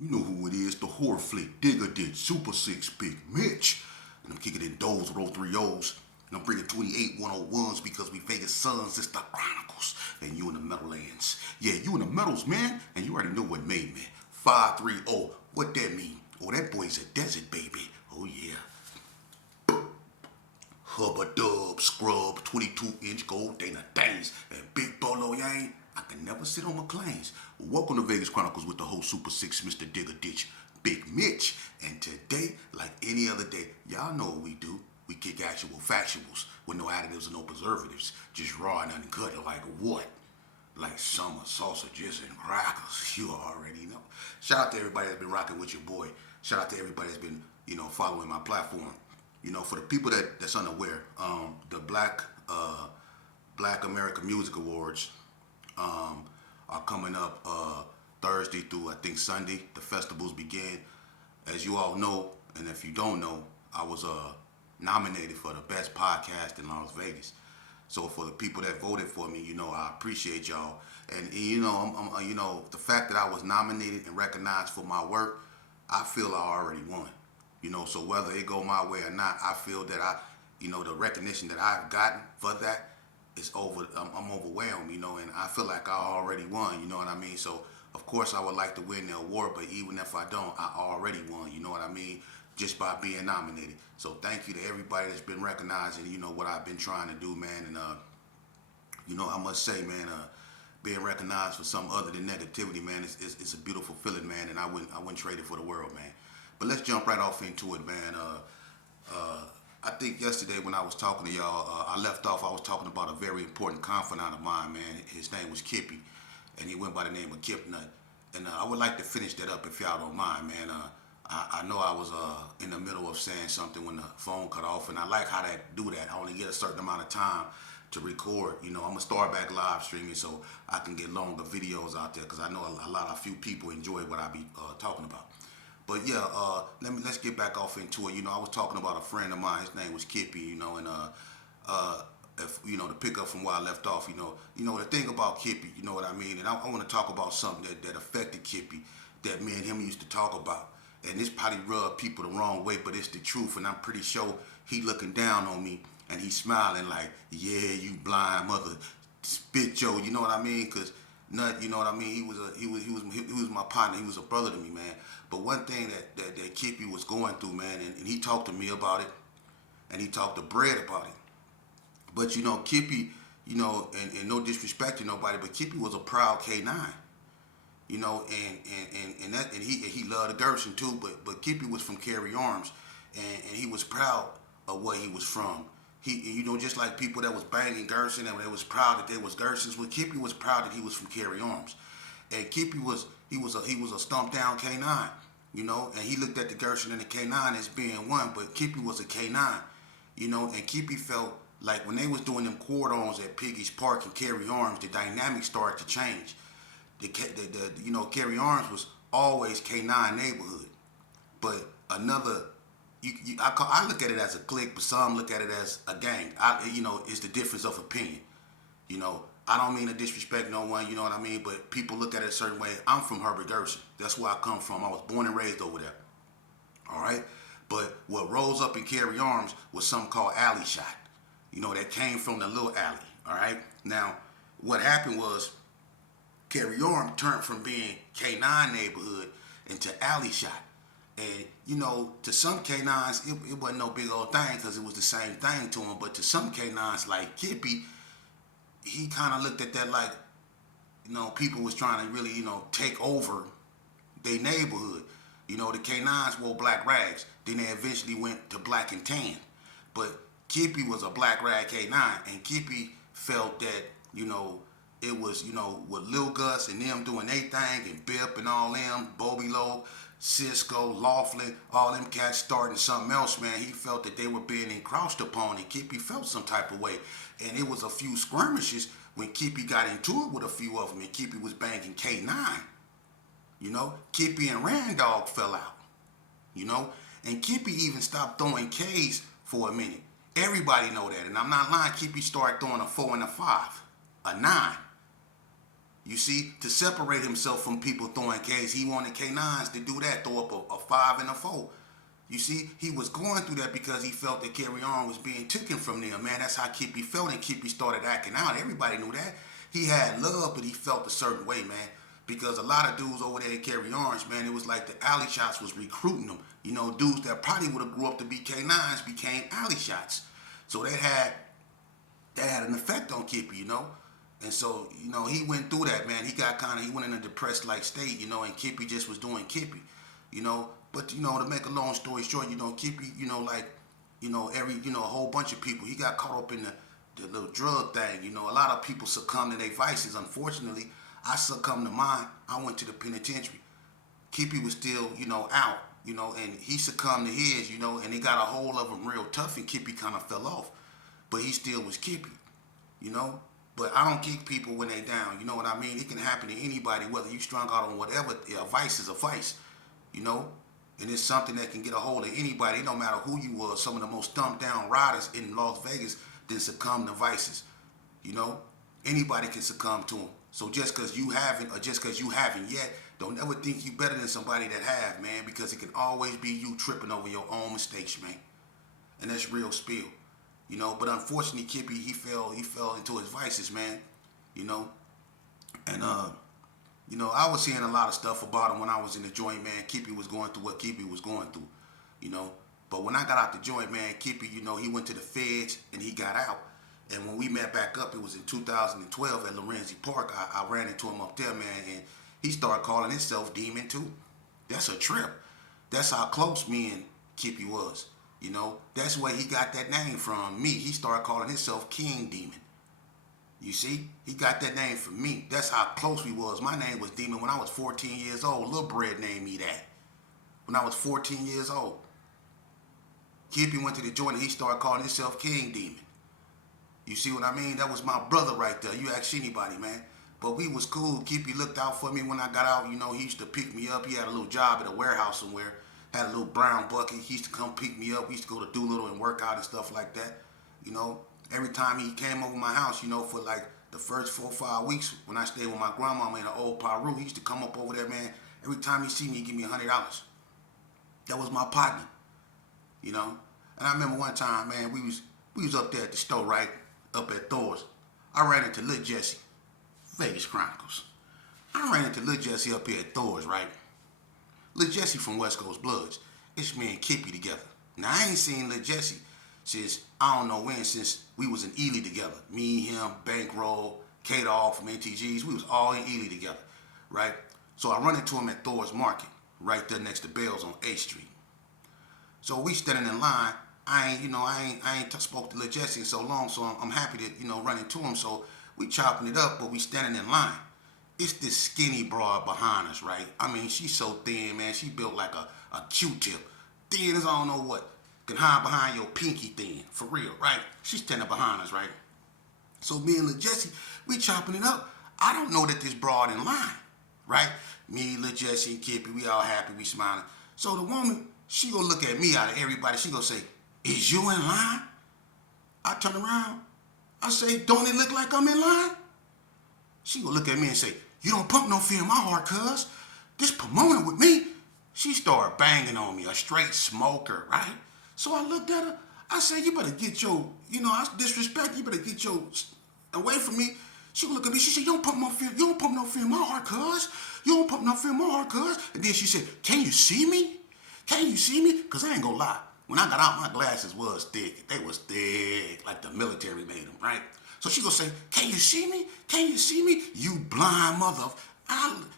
You know who it is, the whore flick, digger ditch, super six, big Mitch. And I'm kicking in doors with 03 O's. And I'm bringing 28 101s because we Vegas sons, it's the Chronicles. And you in the Meadowlands. Yeah, you in the Meadows, man. And you already know what made me. 530, what that mean? Oh, that boy's a desert baby. Oh, yeah. Hubba Dub, Scrub, 22-inch gold Dana Danes, and Big Bolo Yang. I can never sit on my claims. Welcome to Vegas Chronicles with the whole Super Six, Mr. Digger Ditch, Big Mitch. And today, like any other day, y'all know what we do. We kick actual factuals with no additives and no preservatives. Just raw and uncut like what? Like summer sausages and crackers. You already know. Shout out to everybody that's been rocking with your boy. Shout out to everybody that's been, following my platform. For the people that's unaware, the Black American Music Awards are coming up Thursday through I think Sunday. The festivals begin. As you all know, and if you don't know, I was nominated for the best podcast in Las Vegas. So for the people that voted for me, I appreciate y'all. And the fact that I was nominated and recognized for my work, I feel I already won. So whether it go my way or not, I feel that the recognition that I've gotten for that is I'm overwhelmed, and I feel like I already won, you know what I mean? So of course I would like to win the award, but even if I don't, I already won, you know what I mean? Just by being nominated. So thank you to everybody that's been recognizing, what I've been trying to do, man. And I must say, man, being recognized for something other than negativity, man, it's a beautiful feeling, man, and I wouldn't trade it for the world, man. But let's jump right off into it, man. I think yesterday when I was talking to y'all, I left off, I was talking about a very important confidant of mine, man. His name was Kippy, and he went by the name of KIPPNUTT. And I would like to finish that up if y'all don't mind, man. I know I was in the middle of saying something when the phone cut off, and I like how that do that. I only get a certain amount of time to record. I'm going to start back live streaming so I can get longer videos out there because I know a few people enjoy what I be talking about. But yeah, let's get back off into it. I was talking about a friend of mine. His name was Kippy. And if to pick up from where I left off. The thing about Kippy. You know what I mean. And I want to talk about something that affected Kippy that me and him used to talk about. And this probably rubbed people the wrong way, but it's the truth. And I'm pretty sure he looking down on me and he's smiling like, yeah, you blind mother, spit Joe. You know what I mean? Cause Nut, you know what I mean? He was my partner. He was a brother to me, man. But one thing that Kippy was going through, man, and he talked to me about it, and he talked to Brad about it. But Kippy, and no disrespect to nobody, but Kippy was a proud K9. And he loved the Gerson too, but Kippy was from Carry Arms, and he was proud of where he was from. He, just like people that was banging Gerson and they was proud that they was Gersons. Well, Kippy was proud that he was from Carry Arms, and Kippy was a stumped down K9, and he looked at the Gerson and the K9 as being one, but Kippy was a K9, and Kippy felt like when they was doing them cordons at Piggy's Park and Carry Arms, the dynamic started to change. The Carry Arms was always K9 neighborhood, but another. I look at it as a clique, but some look at it as a gang. It's the difference of opinion. I don't mean to disrespect no one, you know what I mean? But people look at it a certain way. I'm from Herbert Gerson. That's where I come from. I was born and raised over there. All right? But what rose up in Carry Arms was something called alley shot. That came from the little alley. All right? Now, what happened was Carry Arms turned from being K9 neighborhood into alley shot. And, to some K9s, it wasn't no big old thing because it was the same thing to him. But to some K9s like Kippy, he kind of looked at that like, people was trying to really, take over their neighborhood. The K9s wore black rags. Then they eventually went to black and tan. But Kippy was a black rag K9. And Kippy felt that, it was, with Lil Gus and them doing their thing and Bip and all them, Bobby Lowe, Cisco, Laughlin, all them cats starting something else, man. He felt that they were being encroached upon, and Kippy felt some type of way. And it was a few skirmishes when Kippy got into it with a few of them, and Kippy was banging K9. Kippy and Randolph fell out. And Kippy even stopped throwing K's for a minute. Everybody know that, and I'm not lying. Kippy started throwing a 4 and a 5, a 9. You see, to separate himself from people throwing Ks, he wanted K9s to do that, throw up a 5 and a 4. You see, he was going through that because he felt that Carry On was being taken from them, man. That's how Kippy felt, and Kippy started acting out. Everybody knew that. He had love, but he felt a certain way, man. Because a lot of dudes over there at Carry Orange, man, it was like the alley shots was recruiting them. You know, dudes that probably would have grew up to be K9s became alley shots. So that had an effect on Kippy, you know. And so, you know, he went through that, man. He went in a depressed like state, you know, and Kippy just was doing Kippy, you know. But, you know, to make a long story short, you know, Kippy, you know, like, you know, a whole bunch of people, he got caught up in the little drug thing. You know, a lot of people succumb to their vices. Unfortunately, I succumbed to mine. I went to the penitentiary. Kippy was still, you know, out, you know, and he succumbed to his, you know, and they got a hold of him real tough, and Kippy kind of fell off. But he still was Kippy, you know. But I don't kick people when they down, you know what I mean? It can happen to anybody, whether you strung out on whatever. A vice is a vice, you know. And it's something that can get a hold of anybody. It don't matter who you were. Some of the most thumbed down riders in Las Vegas didn't succumb to vices. You know, anybody can succumb to them. So just because you haven't, or just because you haven't yet, don't ever think you better than somebody that have, man. Because it can always be you tripping over your own mistakes, man. And that's real spill. You know, but unfortunately, Kippy, he fell into his vices, man. You know, and you know, I was hearing a lot of stuff about him when I was in the joint, man. Kippy was going through what Kippy was going through, you know. But when I got out the joint, man, Kippy, you know, he went to the feds and he got out. And when we met back up, it was in 2012 at Lorenzi Park. I ran into him up there, man, and he started calling himself Demon too. That's a trip. That's how close me and Kippy was, you know. That's where he got that name from, me. He started calling himself King Demon. You see, he got that name from me. That's how close we was. My name was Demon when I was 14 years old. Lil Bread named me that when I was 14 years old. Kippy went to the joint and he started calling himself King Demon. You see what I mean? That was my brother right there. You ask anybody, man. But we was cool. Kippy looked out for me when I got out. You know, he used to pick me up. He had a little job at a warehouse somewhere. Had a little brown bucket. He used to come pick me up. We used to go to Doolittle and work out and stuff like that. You know, every time he came over my house, you know, for like the first 4 or 5 weeks when I stayed with my grandmama in the old Peru, he used to come up over there, man. Every time he see me, he give me $100. That was my partner, you know. And I remember one time, man, we was up there at the store, right, up at Thor's. I ran into Lil Jesse, Vegas Chronicles. I ran into Lil Jesse up here at Thor's, right. Lil Jesse from West Coast Bloods. It's me and Kippy together. Now, I ain't seen Lil Jesse since, I don't know when, since we was in Ely together. Me, him, Bankroll, K-Dog from NTGs, we was all in Ely together, right? So I run into him at Thor's Market, right there next to Bell's on 8th Street. So we standing in line. I ain't spoke to Lil Jesse in so long, so I'm happy to, you know, run into him. So we chopping it up, but we standing in line. It's this skinny broad behind us, right? I mean, she's so thin, man. She built like a Q-tip. Thin as I don't know what. Can hide behind your pinky thin, for real, right? She's standing behind us, right? So me and Lil Jesse, we chopping it up. I don't know that this broad in line, right? Me, Lil Jesse, and Kippy, we all happy, we smiling. So the woman, she gonna look at me out of everybody. She gonna say, "Is you in line?" I turn around. I say, "Don't it look like I'm in line?" She gonna look at me and say, "You don't pump no fear in my heart, cuz. This promoter with me." She started banging on me, a straight smoker, right? So I looked at her. I said, "You better get your, you know, I disrespect. You better get your away from me." She looked at me. She said, "You don't pump no fear. You don't pump no fear in my heart, cuz. You don't pump no fear in my heart, cuz." And then she said, "Can you see me? Can you see me?" Because I ain't gonna lie. When I got out, my glasses was thick. They was thick, like the military made them, right? So she gonna say, "Can you see me? Can you see me? You blind mother."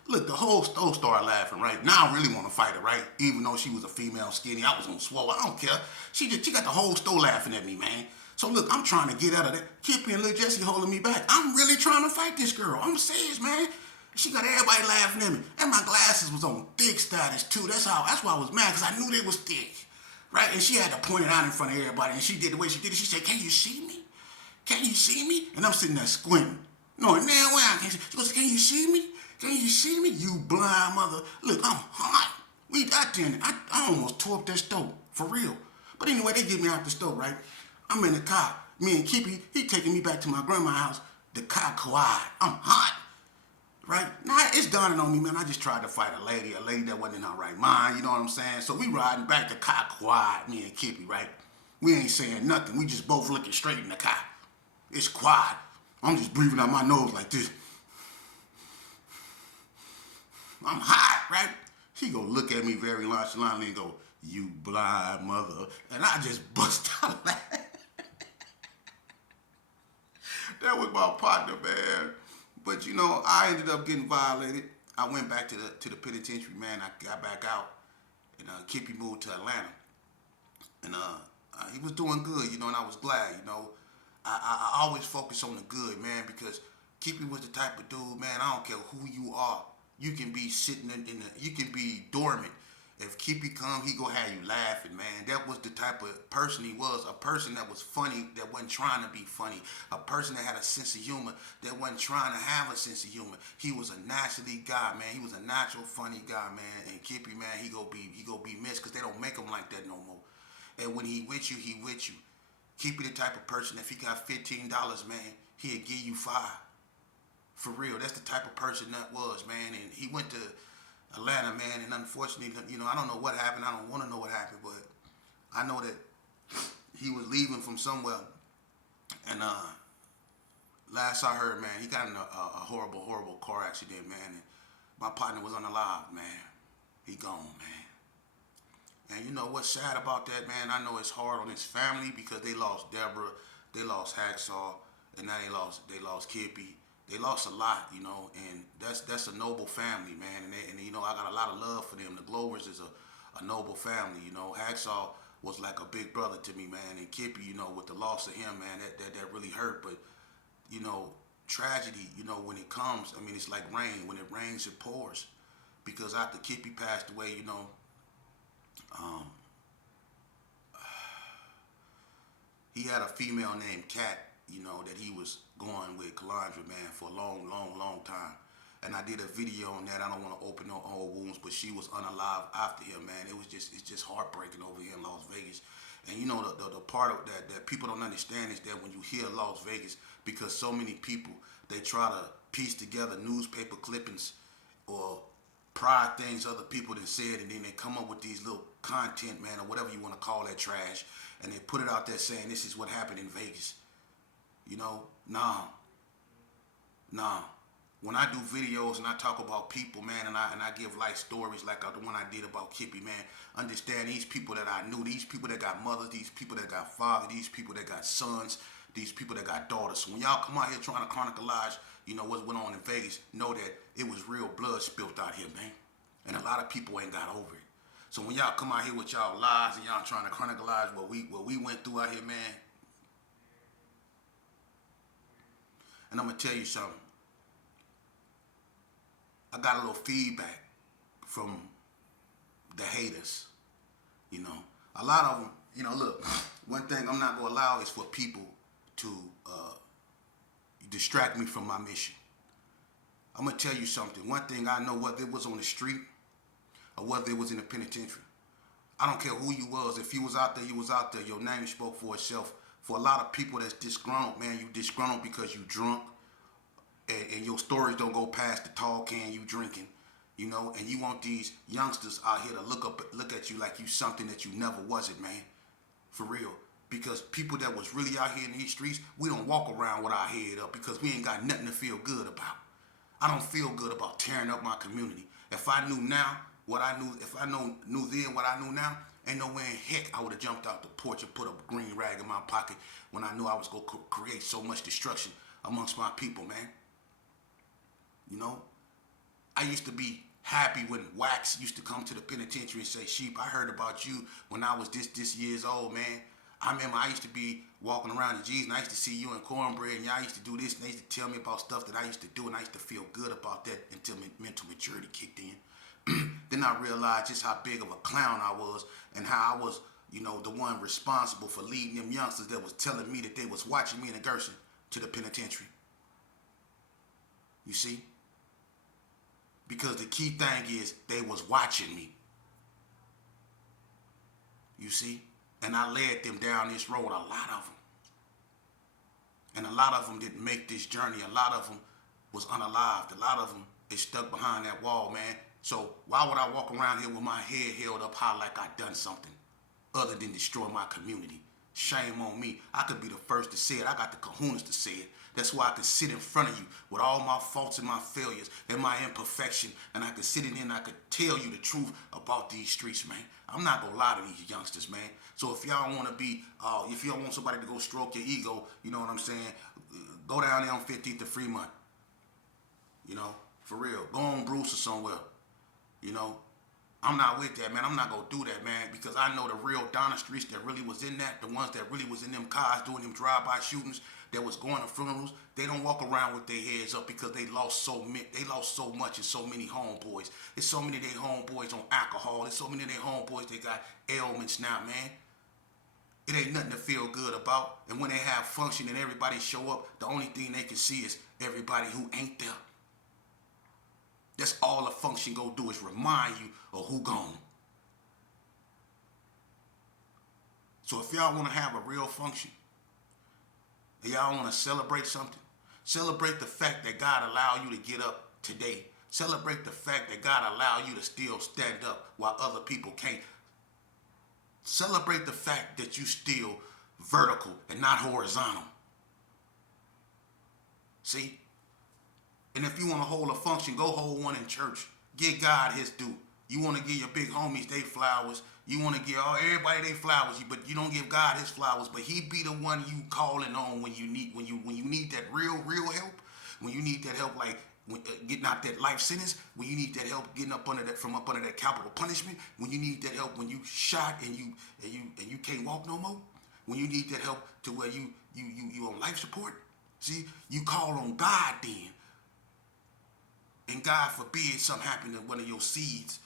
Look, the whole store started laughing, right? Now I really want to fight her, right? Even though she was a female skinny, I was on swole. I don't care. She got the whole store laughing at me, man. So look, I'm trying to get out of that. Kippy and Lil Jesse holding me back. I'm really trying to fight this girl. I'm serious, man. She got everybody laughing at me. And my glasses was on thick status too. That's why I was mad, because I knew they was thick. Right? And she had to point it out in front of everybody. And she did the way she did it. She said, "Can you see me? Can you see me?" And I'm sitting there squinting. No, now where I can't see. She goes, "Can you see me? Can you see me? You blind mother." Look, I'm hot. We got there. I almost tore up that stove. For real. But anyway, they get me out the stove, right? I'm in the car. Me and Kippy, he taking me back to my grandma's house. The car collide. I'm hot. Right? Now it's dawning on me, man. I just tried to fight a lady that wasn't in her right mind, you know what I'm saying? So we riding back the car quiet, me and Kippy, right? We ain't saying nothing. We just both looking straight in the car. It's quiet. I'm just breathing out my nose like this. I'm hot, right? She go look at me very nonchalantly and go, "You blind mother." And I just bust out laughing. That was my partner, man. But you know, I ended up getting violated. I went back to the penitentiary, man. I got back out, and Kippy moved to Atlanta, and he was doing good, you know, and I was glad, you know. I always focus on the good, man, because Kippy was the type of dude, man. I don't care who you are. You can be sitting you can be dormant. If Kippy come, he gonna have you laughing, man. That was the type of person he was. A person that was funny, that wasn't trying to be funny. A person that had a sense of humor, that wasn't trying to have a sense of humor. He was a naturally guy, man. He was a natural funny guy, man. And Kippy, man, he gonna be missed because they don't make him like that no more. And when he with you, he with you. Kippy the type of person, if he got $15, man, he'll give you $5. For real, that's the type of person that was, man. And he went to Atlanta, man, and unfortunately, you know, I don't know what happened. I don't want to know what happened, but I know that he was leaving from somewhere, and last I heard, man, he got in a horrible car accident, man. And my partner was unalive, man. He gone, man. And you know what's sad about that, man? I know it's hard on his family because they lost Deborah, they lost Hacksaw, and now they lost Kippy. They lost a lot, you know, and that's a noble family, man. And you know, I got a lot of love for them. The Glovers is a noble family, you know. Hacksaw was like a big brother to me, man. And Kippy, you know, with the loss of him, man, that really hurt. But you know, tragedy, you know, when it comes, I mean, it's like rain. When it rains, it pours. Because after Kippy passed away, you know, um, he had a female named Kat, you know, that he was going with Calandra, man, for a long time. And I did a video on that. I don't want to open no old wounds, but she was unalive after him, man. It's just heartbreaking over here in Las Vegas. And you know, the part of that people don't understand is that when you hear Las Vegas, because so many people, they try to piece together newspaper clippings or pride things other people done said, and then they come up with these little content, man, or whatever you want to call that trash, and they put it out there saying this is what happened in Vegas. You know, nah. When I do videos and I talk about people, man, and I give life stories like the one I did about Kippy, man, understand these people that I knew, these people that got mothers, these people that got fathers, these people that got sons, these people that got daughters. So when y'all come out here trying to chronicleize, you know, what went on in Vegas, know that it was real blood spilled out here, man. And a lot of people ain't got over it. So when y'all come out here with y'all lies and y'all trying to chronicleize what we went through out here, man, and I'm gonna tell you something. I got a little feedback from the haters. You know, a lot of them. You know, look. One thing I'm not gonna allow is for people to distract me from my mission. I'm gonna tell you something. One thing I know, whether it was on the street or whether it was in the penitentiary, I don't care who you was. If you was out there, you was out there. Your name spoke for itself. For a lot of people that's disgruntled, man, you disgruntled because you drunk. And your stories don't go past the tall can you drinking, you know, and you want these youngsters out here to look at you like you something that you never wasn't, man, for real. Because people that was really out here in these streets, we don't walk around with our head up because we ain't got nothing to feel good about. I don't feel good about tearing up my community. If I knew now what I knew, if I knew then what I knew now, ain't no way in heck I would have jumped out the porch and put a green rag in my pocket when I knew I was going to create so much destruction amongst my people, man. You know, I used to be happy when Wax used to come to the penitentiary and say, "Sheep, I heard about you when I was this years old, man. I remember I used to be walking around the G's and I used to see you in cornbread and y'all used to do this and they used to tell me about stuff that I used to do and I used to feel good about that until mental maturity kicked in." Then I realized just how big of a clown I was and how I was, you know, the one responsible for leading them youngsters that was telling me that they was watching me in a Gerson to the penitentiary. You see? Because the key thing is they was watching me. You see? And I led them down this road, a lot of them. And a lot of them didn't make this journey. A lot of them was unalived. A lot of them is stuck behind that wall, man. So why would I walk around here with my head held up high like I done something other than destroy my community? Shame on me. I could be the first to say it. I got the kahunas to say it. That's why I can sit in front of you with all my faults and my failures and my imperfection, and I can sit in here and I could tell you the truth about these streets, man. I'm not gonna lie to these youngsters, man. So if y'all want to be, if y'all want somebody to go stroke your ego, you know what I'm saying, go down there on 15th to Fremont. You know, for real. Go on Bruce or somewhere. You know, I'm not with that, man. I'm not gonna do that, man, because I know the real Donna streets that really was in that, the ones that really was in them cars doing them drive-by shootings, that was going to funerals. They don't walk around with their heads up because they lost so much and so many homeboys. There's so many of their homeboys on alcohol. There's so many of their homeboys that got ailments now, man. It ain't nothing to feel good about. And when they have function and everybody show up, the only thing they can see is everybody who ain't there. That's all a function go do, is remind you of who gone. So if y'all want to have a real function, and y'all want to celebrate something, celebrate the fact that God allowed you to get up today. Celebrate the fact that God allowed you to still stand up while other people can't. Celebrate the fact that you still vertical and not horizontal. See? And if you want to hold a function, go hold one in church. Give God his due. You want to give your big homies they flowers. You want to give everybody they flowers, but you don't give God his flowers. But he be the one you calling on when you need that real help. When you need that help, like getting out that life sentence. When you need that help getting up under that capital punishment. When you need that help when you shot and you can't walk no more. When you need that help to where you on life support. See, you call on God then. And God forbid something happen to one of your seeds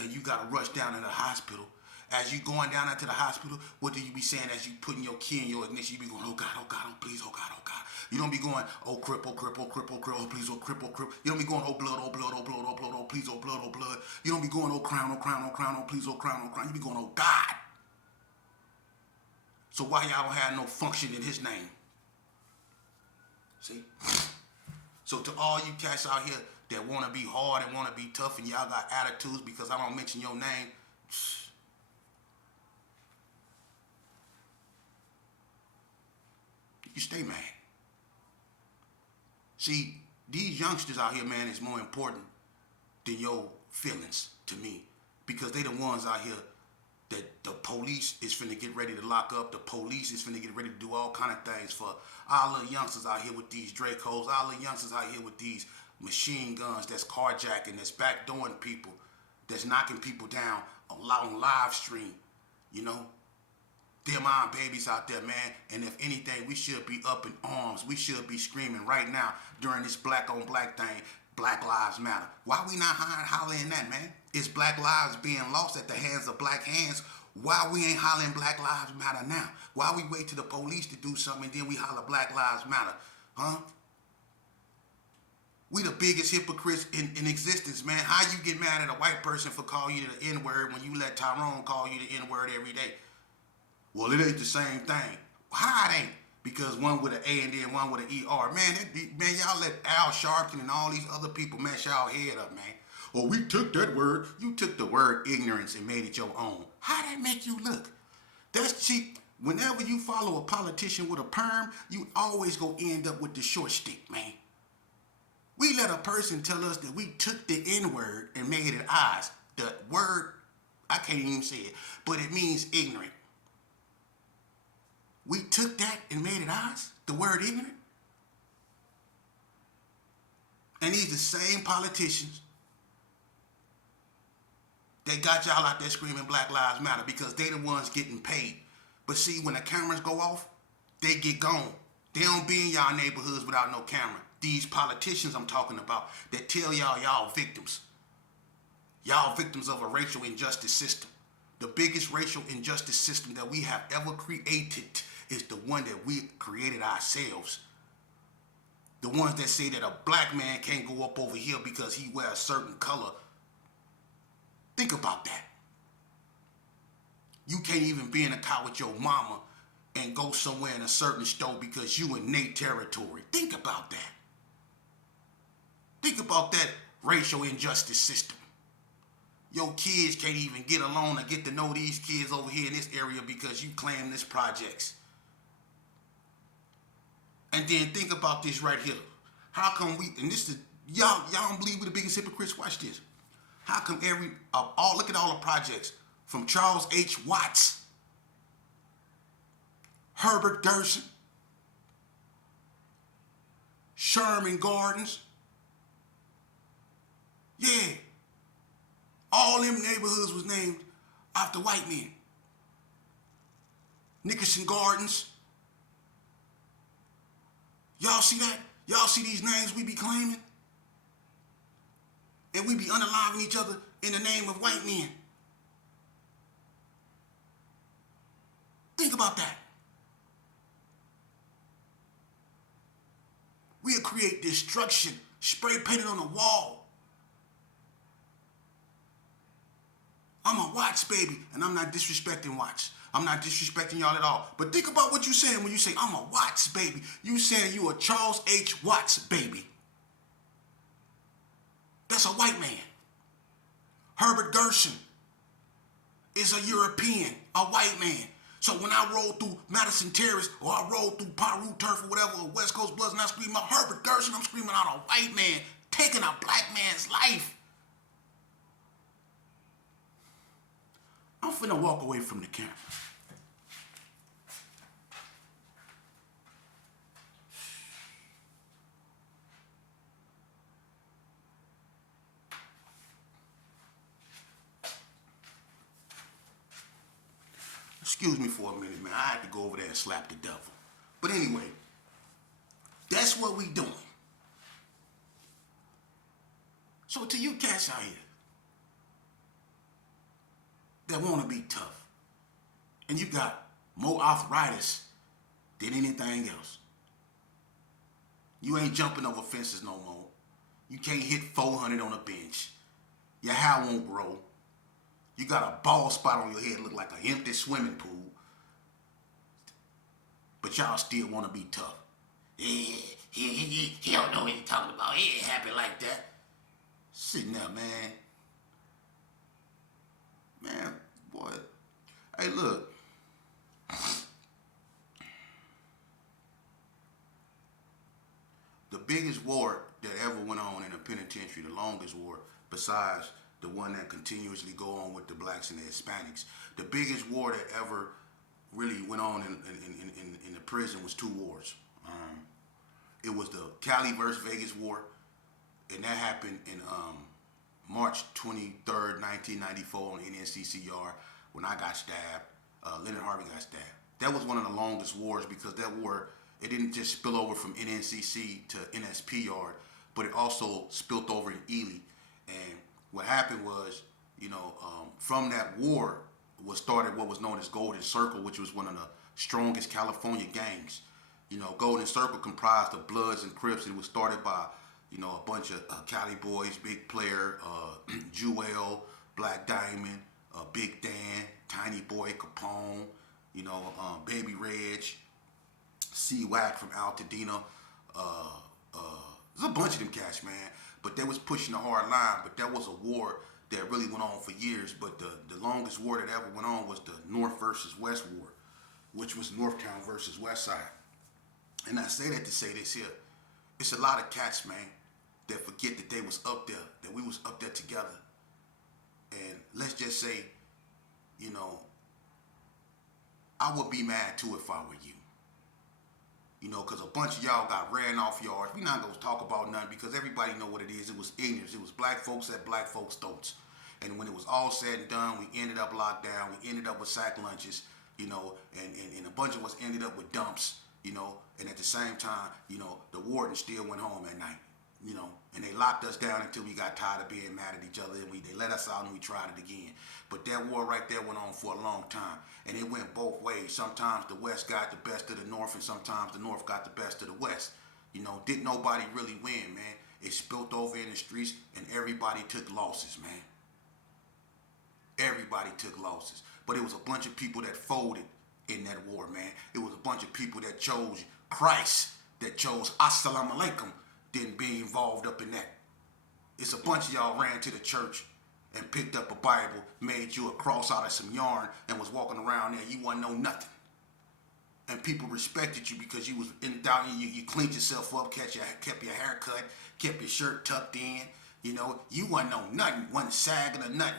and you got to rush down to the hospital. As you going down into the hospital, what do you be saying as you putting your key in your ignition? You be going, oh God, oh please, oh God, oh God. You don't be going, oh crip, oh crip, oh crip, oh crip, oh please, oh crip, oh crip. You don't be going, oh blood, oh blood, oh blood, oh blood, oh please, oh blood, oh blood. You don't be going, oh crown, oh crown, oh crown, oh please, oh crown, oh crown. You be going, oh God. So why y'all don't have no function in his name? See? So to all you cats out here that want to be hard and want to be tough and y'all got attitudes because I don't mention your name, you stay mad. See, these youngsters out here, man, is more important than your feelings to me, because they the ones out here that the police is finna get ready to lock up. The police is finna get ready to do all kind of things for our little youngsters out here with these Dracos, our little youngsters out here with these machine guns that's carjacking, that's backdooring people, that's knocking people down on live stream, you know? Them our babies out there, man. And if anything, we should be up in arms. We should be screaming right now during this black on black thing, Black Lives Matter. Why we not hollering that, man? Is black lives being lost at the hands of black hands? Why we ain't hollering Black Lives Matter now? Why we wait till the police to do something and then we holler Black Lives Matter? Huh? We the biggest hypocrites in existence, man. How you get mad at a white person for calling you the N-word when you let Tyrone call you the N-word every day? Well, it ain't the same thing. How it ain't? Because one with an A and then one with an ER. Man, y'all let Al Sharpton and all these other people mess y'all head up, man. Oh, we took that word. You took the word ignorance and made it your own. How that make you look? That's cheap. Whenever you follow a politician with a perm, you always go end up with the short stick, man. We let a person tell us that we took the N-word and made it ours. The word, I can't even say it, but it means ignorant. We took that and made it ours? The word ignorant? And these the same politicians that got y'all out there screaming Black Lives Matter because they the ones getting paid. But see, when the cameras go off, they get gone. They don't be in y'all neighborhoods without no camera. These politicians I'm talking about that tell y'all victims. Y'all victims of a racial injustice system. The biggest racial injustice system that we have ever created is the one that we created ourselves. The ones that say that a black man can't go up over here because he wears a certain color. Think about that. You can't even be in a car with your mama and go somewhere in a certain store because you in their territory. Think about that. Think about that racial injustice system. Your kids can't even get along and get to know these kids over here in this area because you claim this projects. And then think about this right here. How come we, and this is, y'all don't believe we're the biggest hypocrites? Watch this. How come look at all the projects from Charles H. Watts, Herbert Gerson, Sherman Gardens. Yeah. All them neighborhoods was named after white men. Nickerson Gardens. Y'all see that? Y'all see these names we be claiming? And we be unaliving each other in the name of white men. Think about that. We'll create destruction, spray painted on the wall. I'm a Watts baby, and I'm not disrespecting Watts. I'm not disrespecting y'all at all. But think about what you're saying when you say, I'm a Watts baby. You saying you a Charles H. Watts baby. That's a white man. Herbert Gerson is a European, a white man. So when I roll through Madison Terrace, or I roll through Paru Turf or whatever, or West Coast Bloods, and I scream out Herbert Gerson, I'm screaming out a white man taking a black man's life. I'm finna walk away from the camera. Excuse me for a minute, man. I had to go over there and slap the devil. But anyway, that's what we doing. So to you cats out here that want to be tough, and you got more arthritis than anything else. You ain't jumping over fences no more. You can't hit 400 on a bench. Your hair won't grow. You got a bald spot on your head, look like an empty swimming pool. But y'all still want to be tough. He don't know what he's talking about. He ain't happy like that. Sitting there, man. Man, boy. Hey, look. The biggest war that ever went on in a penitentiary, the longest war, besides the one that continuously go on with the blacks and the Hispanics, the biggest war that ever really went on in the prison was two wars. It was the Cali versus Vegas war, and that happened in March 23rd, 1994 on the NNCC yard when I got stabbed. Leonard Harvey got stabbed. That was one of the longest wars because that war, it didn't just spill over from NNCC to NSP yard, but it also spilled over in Ely. And what happened was, from that war was started what was known as Golden Circle, which was one of the strongest California gangs. Golden Circle comprised of Bloods and Crips. It was started by, a bunch of Cali boys, Big Player, Jewel, Black Diamond, Big Dan, Tiny Boy Capone, Baby Reg, C-Wack from Altadena. There's a bunch of them cats, man. But they was pushing a hard line. But that was a war that really went on for years. But the longest war that ever went on was the North versus West war, which was Northtown versus West Side. And I say that to say this here. It's a lot of cats, man, that forget that they was up there, that we was up there together. And let's just say, I would be mad too if I were you. Because a bunch of y'all got ran off yards. We not going to talk about nothing because everybody know what it is. It was ignorance. It was black folks at black folks' throats. And when it was all said and done, we ended up locked down. We ended up with sack lunches, and a bunch of us ended up with dumps, and at the same time, the warden still went home at night, and they locked us down until we got tired of being mad at each other, and they let us out and we tried it again. But that war right there went on for a long time, and it went both ways. Sometimes the West got the best of the North, and sometimes the North got the best of the West. Didn't nobody really win, man. It spilled over in the streets, and everybody took losses, man. Everybody took losses. But it was a bunch of people that folded in that war, man. It was a bunch of people that chose Christ, that chose Assalamu Alaikum, didn't be involved up in that. It's a bunch of y'all ran to the church and picked up a Bible, made you a cross out of some yarn, and was walking around there. You wasn't know nothing. And people respected you because you was in doubt. You cleaned yourself up, kept your hair cut, kept your shirt tucked in. You know, you wasn't know nothing, wasn't sagging or nothing.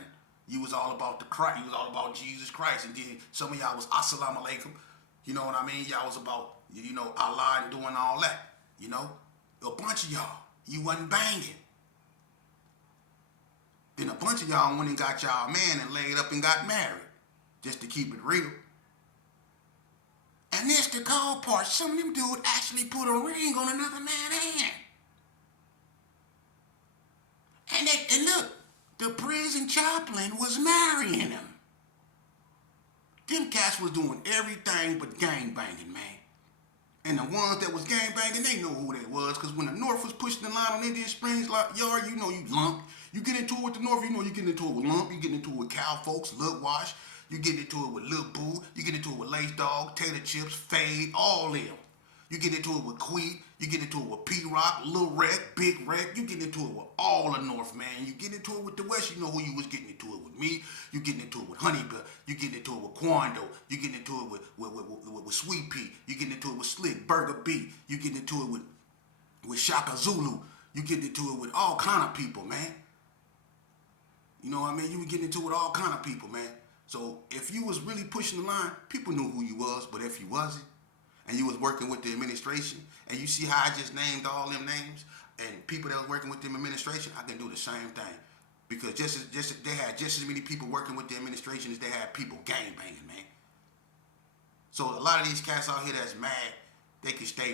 You was all about the Christ. You was all about Jesus Christ. And then some of y'all was assalamu alaikum. You know what I mean? Y'all was about, Allah and doing all that. You know, a bunch of y'all, you wasn't banging. Then a bunch of y'all went and got y'all man and laid up and got married, just to keep it real. And this the cold part. Some of them dudes actually put a ring on another man's hand. And look, the prison chaplain was marrying him. Them cats was doing everything but gang banging, man. And the ones that was gang banging, they know who they was. Because when the North was pushing the line on Indian Springs yard, you know you lump. You get into it with the North, you know you get into it with lump. You get into it with cow folks, Lil Wash. You get into it with Lil Boo. You get into it with Lace Dog, Tater Chips, Fade, all them. You get into it with Queet. You get into it with P-Rock, Lil Rec, Big Rec. You get into it with all the North, man. You get into it with the West, you know who you was getting into it with me. You getting into it with Honeybell. You getting into it with Quando. You getting into it with Sweet Pea. You getting into it with Slick, Burger B. You getting into it with Shaka Zulu. You getting into it with all kind of people, man. You know what I mean? You were getting into it with all kind of people, man. So if you was really pushing the line, people knew who you was. But if you wasn't, and you was working with the administration, and you see how I just named all them names, and people that was working with the administration, I can do the same thing. Because they had just as many people working with the administration as they had people gang banging, man. So a lot of these cats out here that's mad, they can stay